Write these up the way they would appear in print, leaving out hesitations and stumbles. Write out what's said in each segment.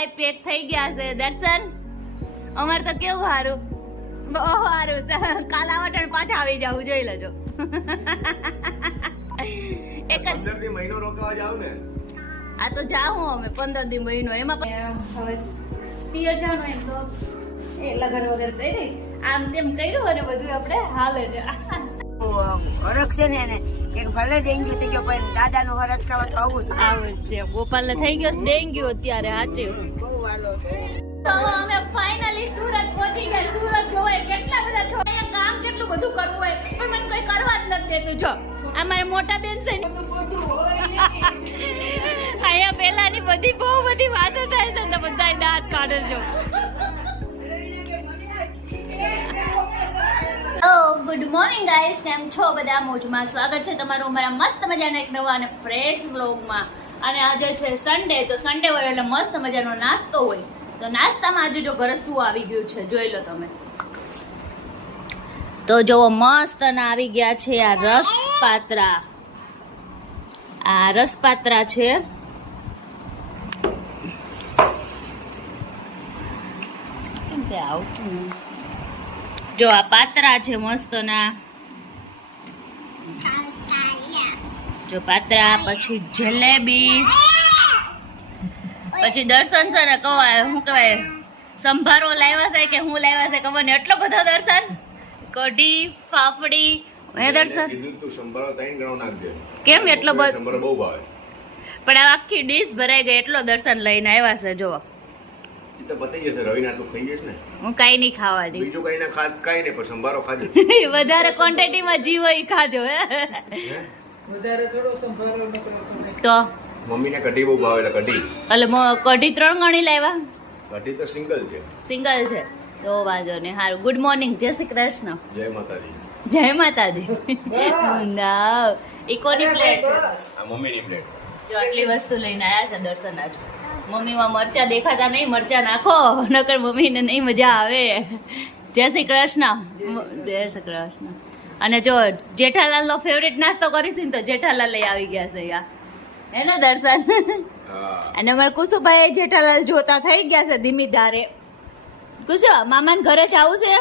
થેલાય pack થઈ ગયા છે દર્શન. અમાર તો કેવું સારું, બહુ સારું. કાલ આવટણ પાછા આવી જાવ, જોઈ લેજો. 15 દી મહિનો રોકાવા જાવ ને. આ તો જાઉં અમે 15 દી મહિનો. એમાં હવે પિયર જવાનું એમ તો એ લગન વગર કરી આમ તેમ કર્યું અને બધું આપણે હાલે છે. હરખ છે ને એને કે ભલે ડેન્ગ્યુ થઈ ગયો પણ દાદાનો હરખ ખાવા તો આવું જ છે. ગોપાલને થઈ ગયો ડેન્ગ્યુ અત્યારે. સાચું. બહુ વાલો છે. તો અમે ફાઇનલી સુરત પહોંચી ગયા. સુરત જોવાય કેટલા બધા છો, અહીંયા કામ કેટલું બધું કરવું હોય પણ મને કોઈ કરવા જ નથી દેતું. જો આ મારા મોટા બેન છે ને, અહીંયા પેલાની બધી બહુ બધી વાતો થાય છે તો બધા દાંત કાઢે છો. ગુડ મોર્નિંગ ગાઈસ, કેમ છો બધા? મોજમાં સ્વાગત છે તમારું અમારા મસ્ત મજાના એક નવા અને ફ્રેશ વ્લોગમાં. અને આજે છે સન્ડે, તો સન્ડે હોય એટલે મસ્ત મજાનો નાસ્તો હોય. તો નાસ્તામાં આજે જો ઘરે શું આવી ગયું છે જોઈ લો તમે. તો જોવો મસ્ત અને આવી ગયા છે આ રસપાત્રા. આ રસપાત્રા છે. કેમ તે આવતું નહીં? જો આ પાત્રા છે મસ્ત ના. જો પાત્રા, પછી જલેબી, પછી દર્શન છે ને કવાય શું કહેવાય સંભારો લાવ્યા છે કે હું લાવ્યા છે ખબર ને, એટલો બધો દર્શન. કઢી, ફાફડી. હે દર્શન કીધું તું સંભારો 3 ગણો નાખજે. કેમ એટલો બધો? સંભારો બહુ ભાવે. પણ આ આખી ડીશ ભરાઈ ગઈ, એટલો દર્શન લઈને આવ્યા છે. જો ઈ તો પતી જશે, રવિના તો ખાઈ જઈશ ને. હું કાઈ નહીં ખાવા દઈ. બીજું કઈ ના કાઈ નહીં, પણ સંભારો ખાજો. વધારે ક્વોન્ટિટીમાં જીવ હોય ખાજો. હે વધારે થોડો સંભારો તો મમ્મીને કઢી બહુ ભાવે એટલે કઢી. એટલે કઢી 3 ગણી લાવ્યા. કઢી તો સિંગલ છે. સિંગલ છે તો વાંધો નહીં. સારું. ગુડ મોર્નિંગ, જય શ્રી કૃષ્ણ. જય માતાજી. જય માતાજી. ના ઇકોની પ્લેટ છે. આ મમ્મીની પ્લેટ. જો આટલી વસ્તુ લઈને આયા છે દર્શન આજ. મમ્મીમાં મરચા દેખાતા નહીં, મરચા નાખો નકર મમ્મીને નહીં મજા આવે. જય શ્રી કૃષ્ણ. જય શ્રી કૃષ્ણ. અને જો જેઠાલાલનો ફેવરેટ નાસ્તો કરીશ ને તો જેઠાલાલ લઈ આવી ગયા છે યા. એનો દર્શન. અને અમારે કુસુભાઈ જેઠાલાલ જોતા થઈ ગયા છે ધીમી ધારે. કુસુ મામાને ઘરે જ આવું છે?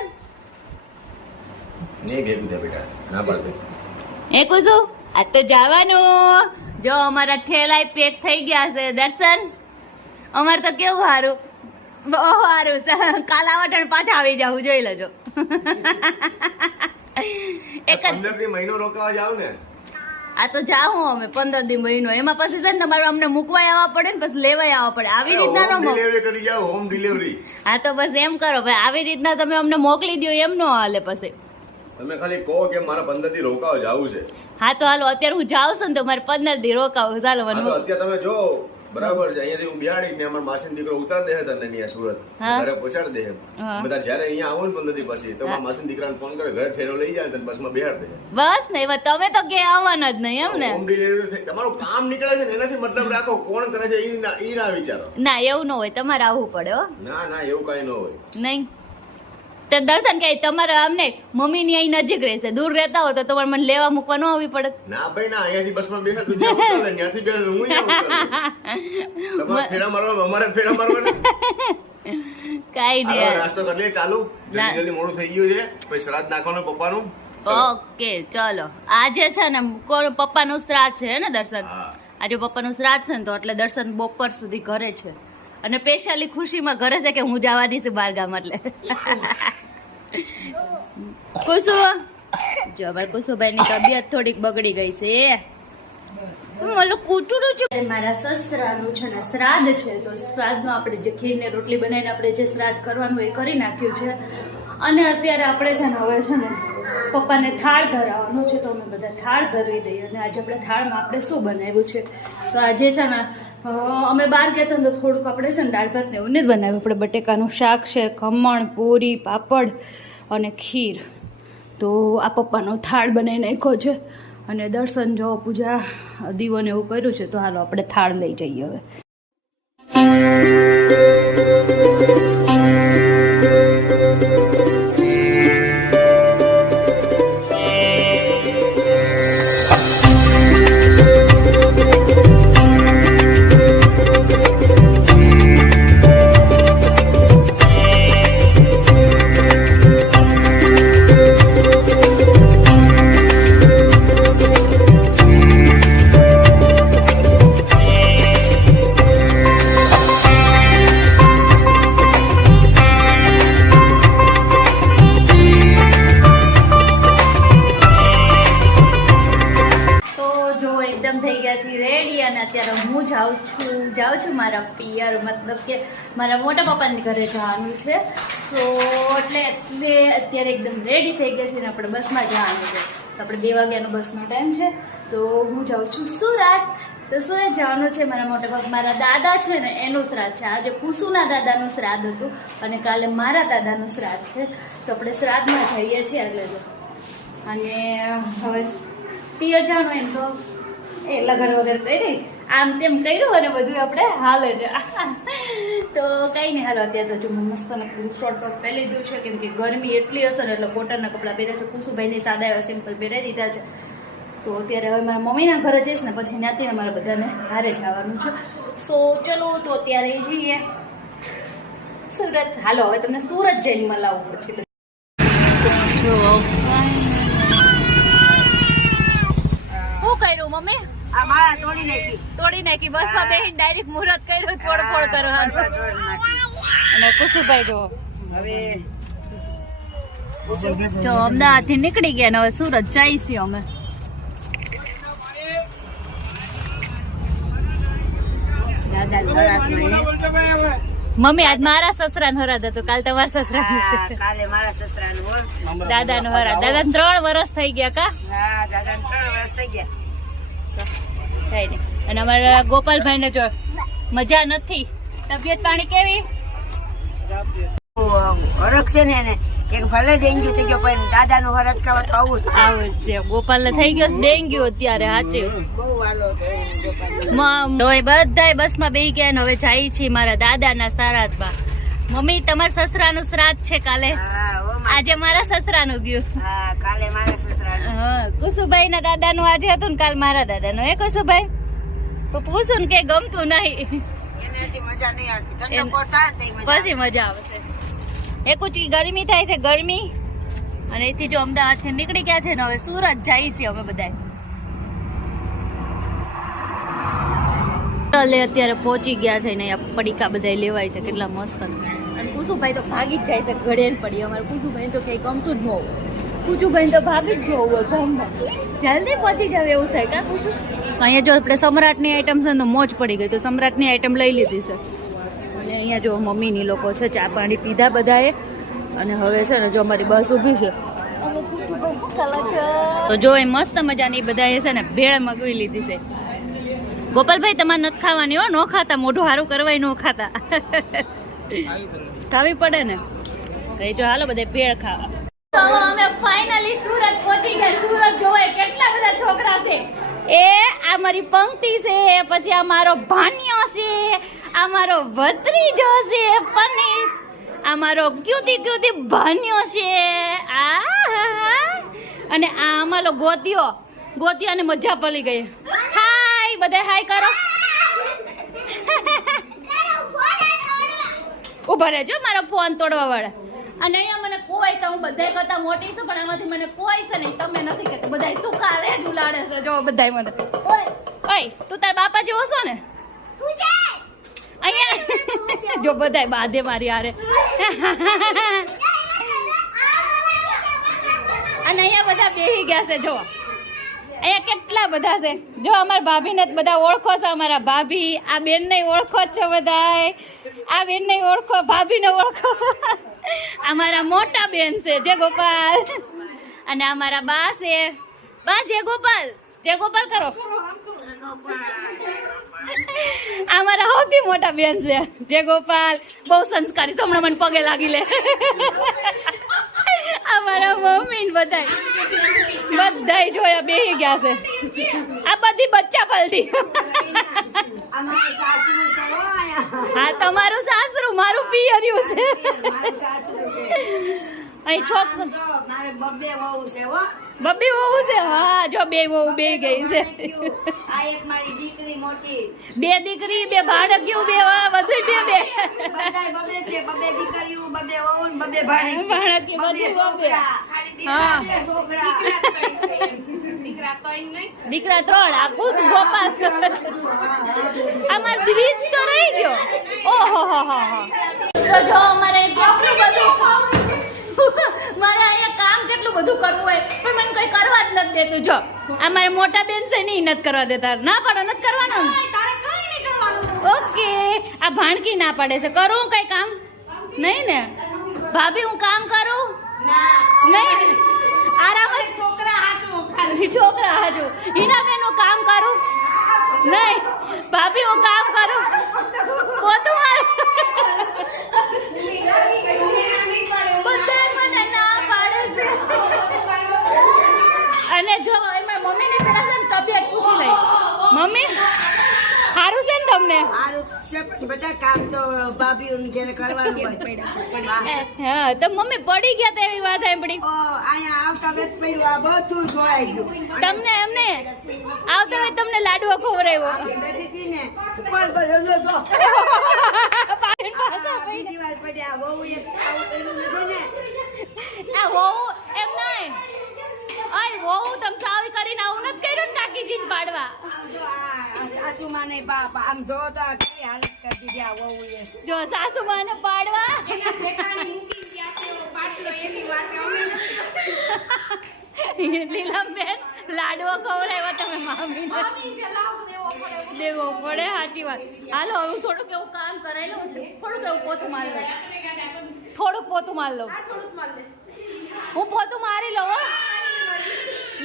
નહીં ભેગું થયા બેટા, ના પાડે. એ કુસુ આ તો જવાનું. જો અમારા ઠેલાય પેક થઈ ગયા છે દર્શન. અમારે તો કેવું સારું, બહુ સારું. કાલ આવટણ પાછા આવી જાવ, જોઈ લેજો. 15 દી મહિનો રોકાવા જાવ ને. આ તો જાઉં અમે 15 દી મહિનો. એમાં પછી છે ને તમારે અમને મૂકવા આવવા પડે ને પછી લેવાય આવવા પડે. આવી રીતના હોમ નો ડિલિવરી કરી જાવ, હોમ ડિલિવરી. હા તો બસ એમ કરો ભાઈ, આવી રીતના તમે અમને મોકલી દો એમ નો હાલે પછી. તમે ખાલી કહો કે મારા 15 દી રોકાવા જાવું છે. હા તો હાલો અત્યારે હું જાઉં છું ને તો મારે 15 દી રોકાવું. ચાલો હા મને તો અત્યારે તમે જો બરાબર છે, અહીંયાથી હું બિહાડીશ ને અમારા માસીનો દીકરો ઉતાર દે તને અહીંયા સુરત હા. ઘરે પહોંચાડી દે. હા. બધા જ્યારે અહીંયા આવો ને 15 દી પછી તો મારા માસીના દીકરાને ફોન કરે, ઘરે ફેરો લઈ જાય તને બસમાં બેહાડ દે. બસ ને એમાં તમે તો કે આવવાના જ નહીં એમ ને. હોમ ડિલિવરી થઈ. તમારું કામ નીકળે છે ને એનાથી મતલબ રાખો, કોણ કરે છે ઈ ના વિચારો. ના એવું ન હોય, તમારે આવવું પડે હો. ના ના એવું કઈ ન હોય. નહીં તો દર્શન કે તમારે આમને મમ્મીની અહીં નજીક રહેશે, દૂર રહેતા હો તો તમારે મને લેવા મૂકવા ન આવવી પડે. ના ભાઈ ના, અહીંયાથી બસમાં બેહાડ દો, જ્યાં ઉતારે ત્યાંથી બેહાડ દો, હું અહીંયા ઉતારું. તમારે ફેરા મારવા, અમારે ફેરા મારવાના. કાઈ હાલો, નહીં. નાસ્તો કરી લે ચાલુ. જલ્દી જલ્દી મોડું થઈ ગયું છે, પછી શ્રાદ્ધ નાખવાનું પપ્પાનું. ઓકે ચલો. આજે છે ને પપ્પાનું શ્રાદ્ધ છે ને દર્શન. હા. આજે પપ્પાનું શ્રાદ્ધ છે ને તો એટલે દર્શન બપોર સુધી ઘરે છે. અને સ્પેશિયલી ખુશીમાં ઘરે છે કે હું જવાની છું બહાર ગામ. એટલે કુસુ જો ભાઈ કુસુભાઈની તબિયત થોડીક બગડી ગઈ છે. મારું કૂતરું છે. મારા સસરાનું છે ને શ્રાદ્ધ છે તો શ્રાદ્ધમાં આપણે જે ખીરને રોટલી બનાવીને આપણે જે શ્રાદ્ધ કરવાનું એ કરી નાખ્યું છે. અને અત્યારે આપણે છે ને હવે છે ને પપ્પાને થાળ ધરાવવાનો છે તો અમે બધા થાળ ધરવી દઈએ. અને આજે આપણે થાળમાં આપણે શું બનાવ્યું છે તો આજે છે ને અમે બહાર ગયા હતા તો થોડુંક આપણે છે ને દાળ ભાત ને એવું નહીં બનાવ્યું. આપણે બટેકાનું શાક છે, ખમણ, પૂરી, પાપડ અને ખીર. તો આ પપ્પાનો થાળ બનાવી નાખ્યો છે. અને દર્શન જો પૂજા દીવોને એવું કર્યું છે તો હાલો આપણે થાળ લઈ જઈએ હવે. પિયર, મતલબ કે મારા મોટા પપ્પાની ઘરે જવાનું છે. તો એટલે અત્યારે એકદમ રેડી થઈ ગયા છે ને આપણે બસમાં જવાનું છે. તો આપણે 2 વાગ્યાનો બસનો ટાઈમ છે. તો હું જાઉં છું સુરત. તો સુરત જવાનું છે. મારા મોટા પપ્પા, મારા દાદા છે ને એનું શ્રાદ્ધ છે. આજે કુસુના દાદાનું શ્રાદ્ધ હતું અને કાલે મારા દાદાનું શ્રાદ્ધ છે. તો આપણે શ્રાદ્ધમાં જઈએ છીએ એટલે જો. અને હવે પિયર જવાનું એમ તો લગન વગર કરી આમ તેમ કર્યું અને બધું આપણે હાલે છે. તો કંઈ નહીં, હાલો અત્યારે તો જો મસ્ત શોર્ટ ટોપ પહેરી લીધું છે કેમ કે ગરમી એટલી હશે ને એટલે કોટનના કપડાં પહેરે છે. કુસુભાઈને સાદા એવા સિમ્પલ પહેરાવી દીધા છે. તો અત્યારે હવે મારા મમ્મીના ઘરે જઈશ ને પછી ત્યાંથી અમારે બધાને હારે જવાનું છે. તો ચલો તો અત્યારે જઈએ સુરત. હાલો હવે તમને સુરત જઈને મળાવું પછી. શું કર્યું મમ્મી? આ માળા તોડી નાખી. તોડી નાખી. બસમાં બેહીને ડાયરેક્ટ મુહૂર્ત કર્યું, તોડફોડ કરવાનું. અને કુસુભાઈ જો હવે જો અમદાવાદથી નીકળી ગયા ને હવે સુરત જઈશું અમે. દાદાની હરાતમાં મમ્મી આજ મારા સસરાનો હરાદ હતો, કાલ તમારા સસરાનો છે. કાલે મારા સસરાનું બોલ. દાદાનો હરાદ. દાદાને 3 વર્ષ થઈ ગયા કા? હા, દાદાને 3 વર્ષ થઈ ગયા. કઈ નહીં. અને અમારા ગોપાલભાઈ ને જો મજા નથી, તબિયત પાણી કેવી? હરખ છે ને એને એક ભલે ડેન્ગ્યુ થઈ ગયો પણ દાદાનું હરખ ખાવા તો આવું જ છે. આવું જ છે. ગોપાલ ને થઈ ગયો ડેન્ગ્યુ અત્યારે. સાચી બહુ વાલો હતો ગોપાલ. બધા બસમાં બેસી ગયા ને હવે જાય છે મારા દાદાના શ્રાદ્ધમાં. મમ્મી તમારા સસરાનું શ્રાદ્ધ છે કાલે. હા, ઓ માં. આજે મારા સસરાનું ગયું. હા, કાલે મારા સસરાનું. હા, કુસુભાઈ ના દાદાનું આજે હતું ને કાલ મારા દાદાનું. એ કુસુભાઈ તો પૂછું ને કે ગમતું નહીં, એને હજી મજા નહીં આવતી. ઠંડો પડતા ને તઈ મજા પછી મજા આવશે. એ કુચી ગરમી થાય છે, ગરમી. અને એથી જો અમદાવાદ થી નીકળી ગયા છે ને હવે સુરત જાય છે અમે બધા. અત્યારે પહોંચી ગયા છે ને અહીંયા પડીકા બધા લેવાય છે, કેટલા મસ્ત. અને કુસુભાઈ તો ભાગી જ જાય છે ઘડે પડી. અમારે કુસુભાઈ તો કઈ ગમતું જ ન હોય. કુસુભાઈ તો ભાગી જ જવું હોય ગામમાં, જલ્દી પહોંચી જાવ એવું થાય કા કુસુ? અહીંયા જો આપણે સમ્રાટની આઈટમ છે ને મોજ પડી ગઈ, તો સમ્રાટની આઈટમ લઈ લીધી છે. અને અહીંયા જો મમ્મીની લોકો છે, ચા પાણી પીધા બધાએ. અને હવે છે ને જો અમારી બસ ઊભી છે. તો જો એ મસ્ત મજાની બધાએ છે ને ભેળ મગવી લીધી છે. ગોપાલભાઈ તમારે નથી ખાવાની હો, નો ખાતા, મોઢું સારું કરવાય નો ખાતા. ખાવી પડે ને. કઈ જો હાલો બધે ભેળ ખાવા. તો અમે ફાઇનલી સુરત પહોંચી ગયા. સુરત જોવાય કેટલા બધા છોકરા છે. એ આ મારી પંક્તિ છે, પછી આ મારો ભાન્યો છે, આ મારો ભત્રીજો છે પનીર, આ મારો ક્યુતી ભાન્યો છે. અને આ અમારો ગોતિયાને મજા પડી ગઈ. હાય બધા હાય કરો. ઉભા રહેજો મારો ફોન તોડવા વાળા. અને અહીંયા મને કોઈ તો હું બધાય કરતા મોટી છું પણ આમાંથી મને કોઈ છે નહીં, તમે નથી કે બધાય તું કારે જ ઉલાડે છે. જો બધાય મને ઓય તું તાર બાપા જેવો છો ને અહીંયા. જો બધાય બાધે મારી હારે. અને અહીંયા બધા બેસી ગયા છે. જો અહીંયા કેટલા બધા છે. જો અમારા ભાભીને બધા ઓળખો છો, અમારા ભાભી. આ બેનને ઓળખો છો બધાય. આ બેનને ઓળખો, ભાભીને ઓળખો છો. અમારા મોટા બેન છે જય ગોપાલ. અને અમારા બા છે, બા જય ગોપાલ. જય ગોપાલ કરો. અમારા સૌથી મોટા બેન છે જય ગોપાલ. બહુ સંસ્કારી છે, હમણાં મને પગે લાગી લે. અમારા મમ્મી ને બધા જોયા બેસી ગયા છે. આ બધી બચ્ચા પલટી. હા, તમારું સાસરું, મારું પિયર્યું છે. અહીં છોકરો બબ્બી વહુ છે. હા જો બે વહુ બે ગઈ છે. બે દીકરી, બે ભાણક્યું, બે બધું છે. દીકરા 3. આખું ગોપાલ. અમાર દ્વિજ તો રહી ગયો. ઓહો હો હો. તો જો અમારે કેટલું બધું મારે અહીંયા કામ કેટલું બધું કરવું હોય પણ મને કઈ કરવા જ નથી દેતું. જો અમારે મોટા બેન છે ને, નથી કરવા દેતા. ના પાડો, નથી કરવાનું. ઓકે આ ભાણકી ના પાડે છે કરું કઈ કામ નહીં ને ભાભી હું કામ કરું નહીં આરામ જ છોકરા હાજુ હિના બેન હું કામ કરું નહીં ભાભી હું કામ કરું પોતું મારું બધા મને ના પાડે છે અને જો એમાં મમ્મીની પેલા છે ને તબિયત પૂછી લઈ મમ્મી સારું છે ને તમને બધા કામ તો ભાભીઓને ઘરે કરવાનું હોય. હા તો મમ્મી પડી ગયા તો એવી વાત સાંભળી અહીંયા આવતા વેત પડ્યું આ બધું જોવાઈ ગયું. તમને એમને આવતા હોય તમને લાડવો ખવડાવ્યો બેઠી હતી ને ઉપર પડ્યો જો બીજી વાર પડ્યા બહુ એક આવું કર્યું નથી ને આ વહુ એમ નહીં આય વહુ તમ સાવી કરીને આવું નથી કર્યું ને કાકીજીને પાડવા જો આ સાસુ માને બાપ આમ જો તો આ કેવી હાલત કરી દીધી આ વહુએ. જો સાસુ માને પાડવા લીલાબેન લાડવો ખવડાવ્યો તમે મામીને દેવો પડે સાચી વાત હાલો હવે હું થોડુંક એવું કામ કરાવી લઉં થોડુંક એવું પોતું મારી લઉં થોડુંક પોતું મારી લઉં હું પોતું મારી લઉં હો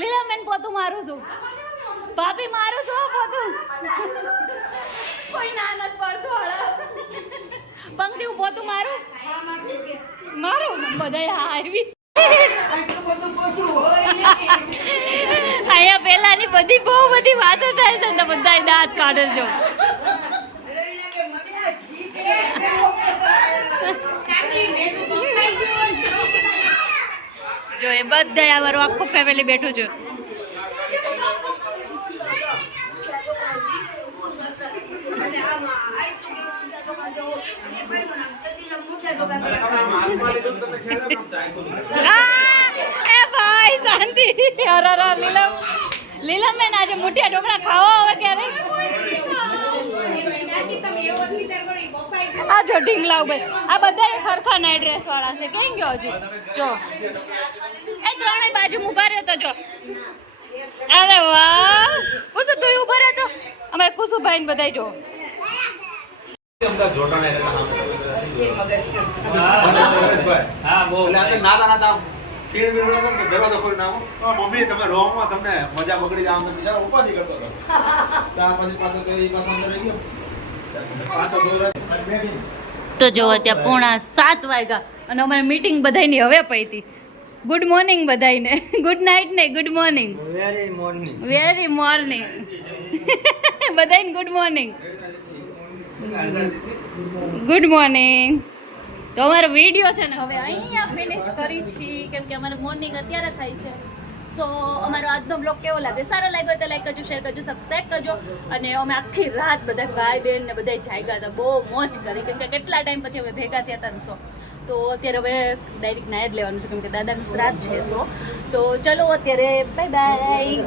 લીલાબેન પોતું મારું છું ભાભી મારું છું હો પોતું કોઈ ના નથી પડતું હળા પંક્તિ હું પોતું મારું બધાય હા આવી આટલું બધું પોચું હોય ને. અહીંયા પેલાની બહુ બધી વાતો થાય છે તો બધાય દાંત કાઢે છો રહીને કે મને આ જીભ કેવો જો એ બધાય અમારું આખું ફેમિલી બેઠું છે અને આમાં આટલું કેવું જવું અને પડ્યું ને જલ્દી આમ મુઠ્ઠા ઢોકા એ ભાઈ શાંતિ અરર લીલમ બેન આજે મુઠિયા ઢોકળા ખાવા હવે ક્યારે આ જો ઢીંગલાવ ભાઈ આ બધા ખરખા નાઈટ ડ્રેસ વાળા છે કેમ ગયો હજી જો એ ત્રણેય બાજુ ઉભા રહ્યો તો જો અરે વાહ કુસુ તું ઉભા રહ્યો તો અમારે કુસુભાઈ ને બધાય જો મમ્મી તમે રોંગમાં તમને મજા બગડી જાય બિચારો ઉપાધિ કરતો હતો ત્યાર પછી પાછો તો એ પાછો અંદર રહી ગયો પાછો તો જો અત્યારે 6:45 વાગ્યા અને અમારી મીટિંગ બધાયની હવે પડી ગુડ મોર્નિંગ બધાયને ગુડ નાઇટ ને ગુડ મોર્નિંગ વેરી મોર્નિંગ બધાયને ગુડ મોર્નિંગ તો અમારો વિડીયો છે ને હવે અહીંયા ફિનિશ કરી છીએ કેમ કે અમારે મોર્નિંગ અત્યારે થાય છે સો અમારો આજનો બ્લોગ કેવો લાગે સારો લાગ્યો તો લાઈક કરજો શેર કરજો સબસ્ક્રાઈબ કરજો અને અમે આખી રાત બધા ભાઈ બહેન ને બધા જાગ્યા હતા બહુ મોજ કરી કેમ કે કેટલા ટાઈમ પછી અમે ભેગા થયા હતા ને સો તો અત્યારે હવે ડાયરેક્ટ નાય જ લેવાનું છે કેમ કે દાદાનું શ્રાદ્ધ છે તો ચલો અત્યારે બાય બાય